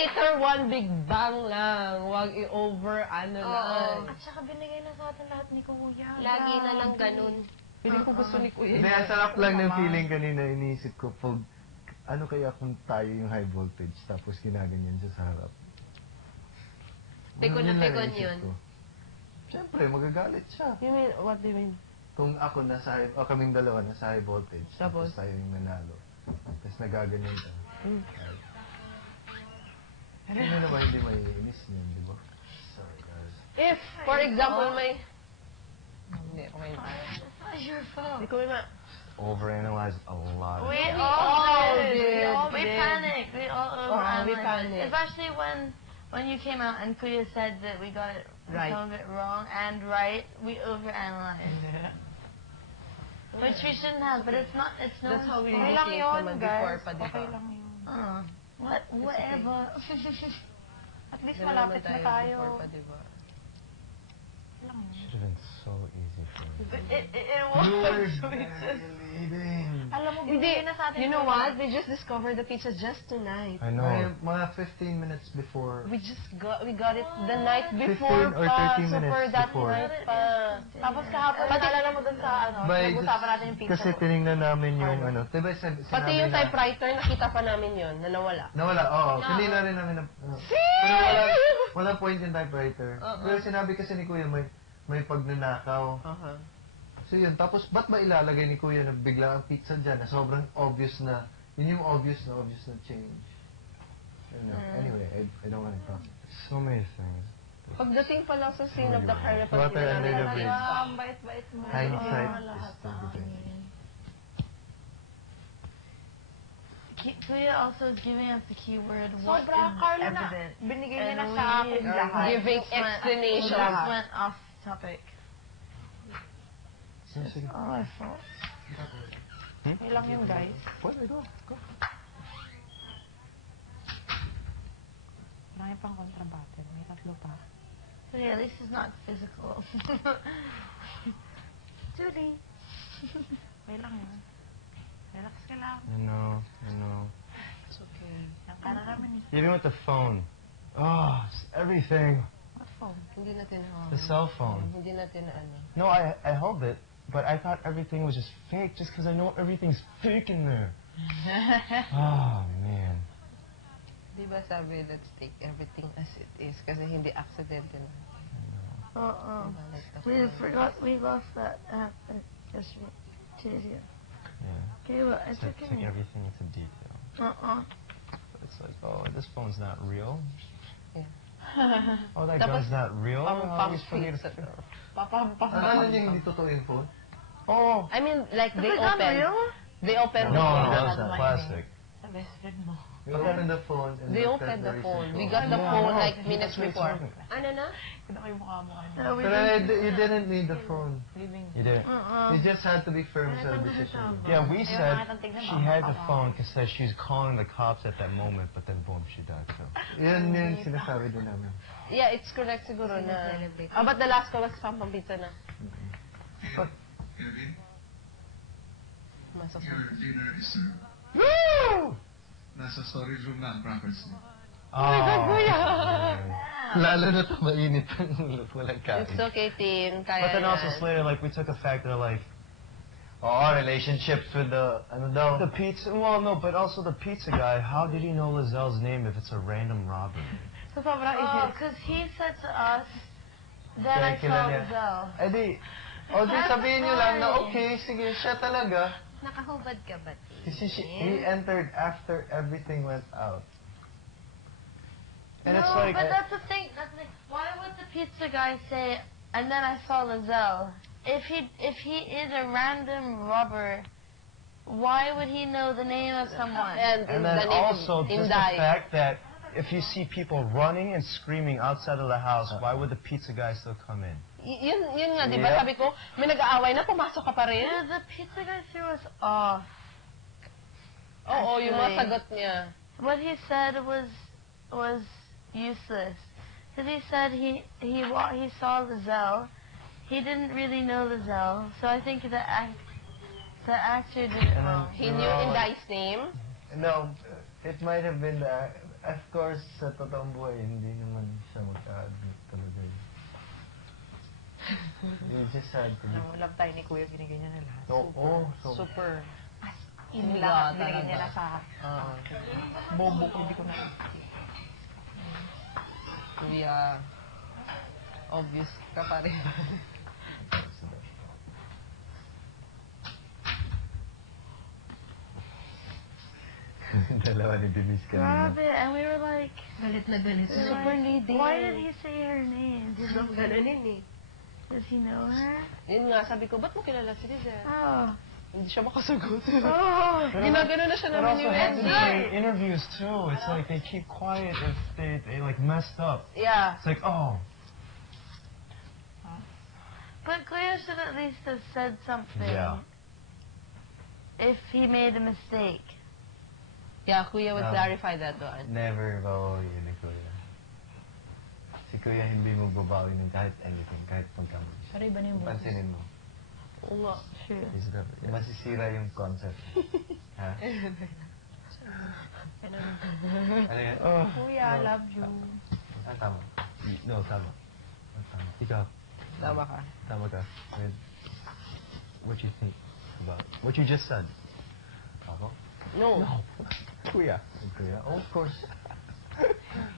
Later, one big bang lang. Huwag i-over, lang. At saka binigay na sa atin lahat ni Kuya. Lagi na lang ganun. Feeling ko gusto ni Kuya. Hindi, ang sarap lang ng feeling kanina. Iniisip ko, pag, ano kaya kung tayo yung high voltage, tapos ginaganyan siya sa harap. Pikon na lang pikon naisip yun. ko. Siyempre, magagalit siya. You mean, what do you mean? Kung ako nasa high, o kaming dalawa nasa high voltage, tapos tayo yung nanalo. Tapos nagaganyan ka. Ano naman hindi may inis niyan, di ba? Sorry, guys. If, for example, may... Hindi, okay. It's not your fault. Hindi ko may Overanalyze a lot. We of all did. We panicked. We all overanalyzed. We panicked. Especially when you came out and Kuya said that we got it Right. some of it wrong and right. We overanalyzed. Which we shouldn't have, but it's not. It's no. That's how we Okay really lang came yun, naman guys. before pa, di ba? Okay lang yun. Whatever. At least Dalawa malapit na naman tayo. before pa, di ba? Should have been so easy for me. It You were was. leading. Alam mo, Hindi, binigay na sa atin. you know what? They just discovered the pizza just tonight. I know. Mga 15 minutes before. We got it the night before 15 or pa. 30 minutes Super that before. night pa. Tapos kahapon, naalala mo dun sa nag-usapan natin yung pizza. Kasi tinignan namin yung ano. Diba sinabi Pati yung na, typewriter, nakita pa namin yun, na nawala. nawala, oo. Kanina rin namin na... Pero walang point yung typewriter. Pero sinabi kasi ni Kuya, may pagnanakaw. So yun, tapos ba't ba ilalagay ni Kuya na bigla ang pizza dyan na sobrang obvious na, yun yung obvious na change. I don't know. Anyway, I don't want to talk. So many things. Pagdating pa lang sa scene of the crime, Water under the bridge. Ang bait-bait mo. Hindsight is Lahat 2020. Kuya also is giving us the keyword. What Sobra, is Carlo na. evident? Binigay niya na And sa akin we lahat. Giving just went- explanation. we just went off topic. Sige. All my fault. Okay lang yun, guys. Pwede, go. Marami pang kontrabatin. May tatlo pa. So yeah, this is not physical. Judy. Okay lang yun. Relax ka lang. I know. It's okay. Yan ka na naman eh. Even with the phone. Oh, everything. What phone? Hindi natin The cell phone. Hindi natin na ano. No, I held it, but I thought everything was just fake just because I know everything's fake in there. Oh, man. Di ba sabi, let's take everything as it is kasi hindi accidental. Diba, like the We phone. forgot we lost that app. Yes, Cheerio. Yeah. Okay, well, it's It's like okay. everything into detail. It's like, oh, this phone's not real. Yeah. Oh, that Tapos, gun's not real. Pang Always forget pizza. it. Papam. niya hindi totoo yung phone? Oh. I mean, like, Is they it not open. real? They open the No, phone. that was plastic. Sa best friend mo. We opened the phone and They looked at opened the recent phone. We photos. got the phone like That's minutes what it's before. talking. Ano na? Kita ko yung mukha mo. No, we But didn't. you didn't need the phone. Living. You didn't. You just had to be firm sa decision. Yeah, we said she had the phone because she was calling the cops at that moment, but then boom, she died. So. Yun sinasabi din namin. Yeah, it's correct siguro na. Celebrate. But the last call was Pampang Pizza na. Kevin, Masok. your dinner is served. Woo! Nasa storage room na ang crackers niya. Oh my God, Kuya! Lalo na ito mainit ang walang kain. It's okay, Tin. Kaya But then also yan. later, like, we took a factor, like, our relationships with the pizza. Well, no, but also the pizza guy. How did he know Lazelle's name if it's a random robber? So sobrang easy. Because he said to us, then I saw Lizelle. Di sabihin niyo lang na, okay, sige, siya talaga. Nakahubad ka ba, Tin? Kasi he entered after everything went out. And No, it's like... but that's the thing. Why would the pizza guy say, and then I saw Lizelle? If he is a random robber, why would he know the name of someone? And the then name also, of just the Inday. fact that if you see people running and screaming outside of the house, why would the pizza guy still come in? Yun nga, di ba? Yeah. Sabi ko, may nag-aaway na, pumasok ka pa rin. Yeah, the pizza guy threw us off. Oo, yung mga Actually. sagot niya. What he said was useless. Because he said he saw Lizelle. He didn't really know Lizelle, so I think the actor did it wrong. He knew Inday's name. No, it might have been of course, sa totoong buhay, hindi naman siya magka-admit talaga. You just had to be... Love tayo ni Kuya, giniganyan na lahat. Super. In Wala lahat, binigyan niya na talaga. sa bobo ko, hindi ko na. Kuya, obvious ka pa rin. Dalawa ni Denise kanina. Grabe, and we were like, Galit na galit. super needy. Why did he say her name? Ganunin eh. Does he know her? Yun nga, sabi ko, ba't mo kilala si Rizel? Oh. Hindi siya makasagot. Oh. Ginagano na siya naman yung interviews too. It's like they keep quiet if they like messed up. Yeah. It's like, oh, But Kuya should at least have said something. Yeah. If he made a mistake. Yeah, Kuya would No. clarify that one. Never babawi yun ni Kuya. Si Kuya hindi mo babawi ng kahit anything, kahit pagkamali. Pero iba na yung boses. Pansinin mo. Oo nga. True. Masisira yung concept. Ha? Ano yan? Kuya, love you. Ah, tama. No, tama. Ah, tama. Ikaw. Tama ka. Tama ka. With what you think about what you just said. Ako? No. Kuya. Kuya? Oh, of course.